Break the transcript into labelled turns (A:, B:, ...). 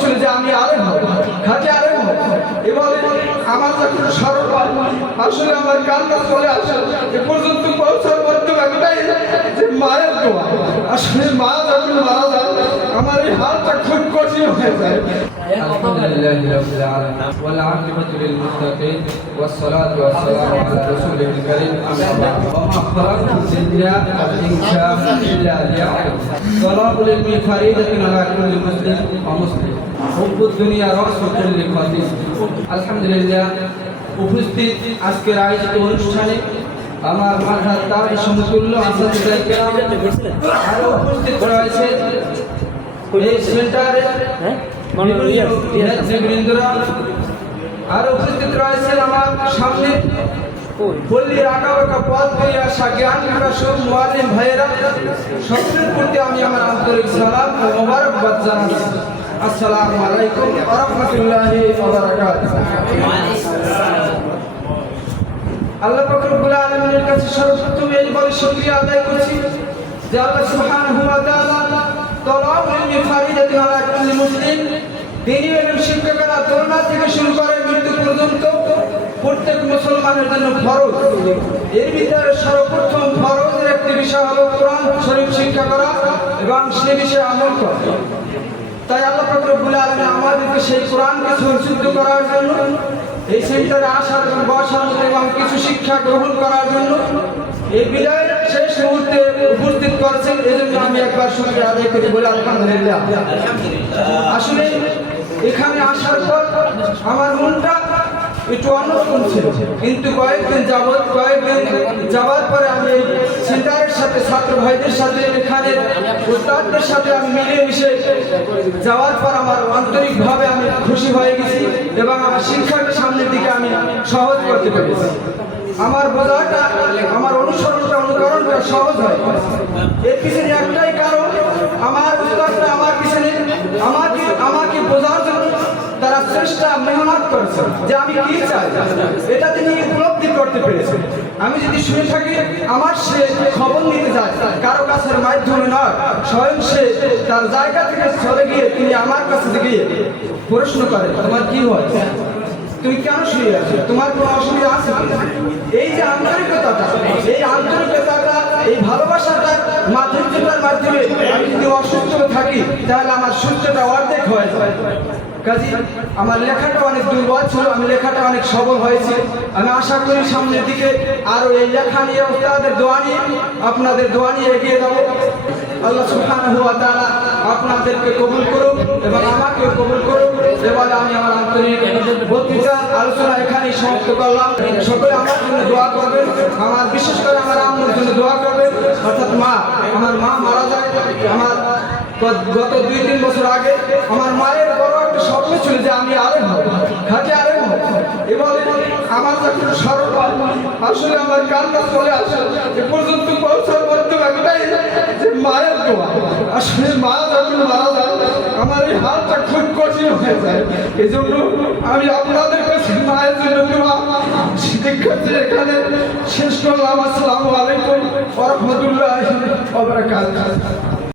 A: ছিল যে আমি আলেম হব। খাঁটি আলেম হব। এবার আমার যখন স্মরণ আসলে আমার কান্না চলে আসে। এ পর্যন্ত পৌঁছার মাধ্যমে একটাই যে মায়ের দোয়া। আসলে মা যখন মারা যায় আমার এই হালটা খুব কঠিন হয়ে যায়
B: الحمد لله رب العالمين والعاقبة للمتقين والصلاة والسلام على رسوله الكريم أما بعد وما خلقت الجن والإنس إلا ليعبدون طلب العلم فريدة على كل مسلم ومسلم حب الدنيا رأس كل خطيب الحمد لله উপস্থিত আজকের আয়োজিত অনুষ্ঠানে আমার মাথার তার সমতুল্য আসাদ আরো উপস্থিত রয়েছে এই সেন্টারে নেতৃবৃন্দরা আরও উপস্থিত রয়েছেন আমার সামনে। পল্লীর আঁকা বাঁকা পথ পেয়ে আসা জ্ঞান প্রকাশক মোয়ালিম ভাইয়েরা। সকলের প্রতি আমি আমার আন্তরিক সালাম ও মোবারকবাদ জানাচ্ছি। আসসালামু আলাইকুম ওয়া রাহমাতুল্লাহি আল্লাহ কাছে সর্বপ্রথম এই বলে শুকরিয়া আদায় করছি যে আল্লাহ সুবহানাহু ওয়া মুসলিম থেকে শুরু করে পর্যন্ত প্রত্যেক মুসলমানের জন্য এর সর্বপ্রথম একটি বিষয় হলো শিক্ষা করা এবং বিষয়ে আমল তাই আমাদেরকে সেই করার জন্য, এই সেন্টারে আসার এবং বসার এবং কিছু শিক্ষা গ্রহণ করার জন্য এই বিদায়ের শেষ মুহূর্তে উপস্থিত করেছেন এই জন্য আমি একবার শুক্রিয়া আদায় করি বলে আলহামদুলিল্লাহ। আসলে এখানে আসার পর আমার মনটা একটু অন্যরকম ছিল। কিন্তু কয়েকদিন যাবৎ কয়েকদিন যাওয়ার পরে আমি সেন্টারের সাথে ছাত্র ভাইদের সাথে এখানে উস্তাদদের সাথে আমি মিলিয়ে মিশে যাওয়ার পর আমার আন্তরিকভাবে আমি খুশি হয়ে গেছি এবং আমার শিক্ষাকে সামনের দিকে আমি সহজ করতে পেরেছি। আমার বোঝাটা, আমার অনুসরণটা, অনুকরণটা সহজ হয়। এর পিছনে একটাই কারণ, আমার উস্তাদরা আমার পিছনে আমাকে আমাকে বোঝার জন্য তারা চেষ্টা, মেহনত করেছে যে আমি কি চাই। এটা তিনি উপলব্ধি করতে পেরেছেন। আমি যদি শুনে থাকি, আমার সে খবর নিতে যায়, কারও কাছের মাধ্যমে নয়, স্বয়ং সে তার জায়গা থেকে চলে গিয়ে তিনি আমার কাছে গিয়ে প্রশ্ন করে, তোমার কি হয়? তুমি কেন শুয়ে আছো তোমার কোনো অসুবিধা আছে? এই যে আন্তরিকতাটা, এই আন্তরিকতাটা, এই ভালোবাসাটা মাধুর্যতার মাধ্যমে আমি যদি অসুস্থ থাকি, তাহলে আমার সুস্থতা অর্ধেক হয়ে যায়। আমার লেখাটা অনেক দুর্বল ছিল, আমি লেখাটা অনেক সবল হয়েছে। আমি আশা করি সামনের দিকে আরও এই লেখা নিয়ে আপনাদের দোয়া নিয়ে, আপনাদের দোয়া নিয়ে এগিয়ে যাব। আল্লাহ সুবহানাহু ওয়া তাআলা আপনাদেরকে কবুল করুক এবং আমাকেও কবুল এবারে আমি আমার আন্তরিক বক্তৃতা, আলোচনা এখানেই সমাপ্ত করলাম। সকলে আমার জন্য দোয়া করবেন। আমার, বিশেষ করে আমার আম্মুর জন্য দোয়া করবেন। অর্থাৎ মা, আমার মা মারা যায়। আমার গত দুই, তিন বছর আগে আমার মায়ের বড় একটা স্বপ্ন ছিল যে আমি আলেম হব, খাঁটি আলেম হব। এবারে আমার যখন স্মরণ আসলে আমার কান্না চলে আসে, এ পর্যন্ত পৌঁছার মাধ্যমে একটাই যে মায়ের দোয়া। আসলে মা যখন যায় আমি আপনাদের কাছে মায়ের জন্য শিক্ষার্থী এখানে শেষ করলাম। আসসালামু আলাইকুম ওয়া রাহমাতুল্লাহি ওয়া বারাকাতুহু।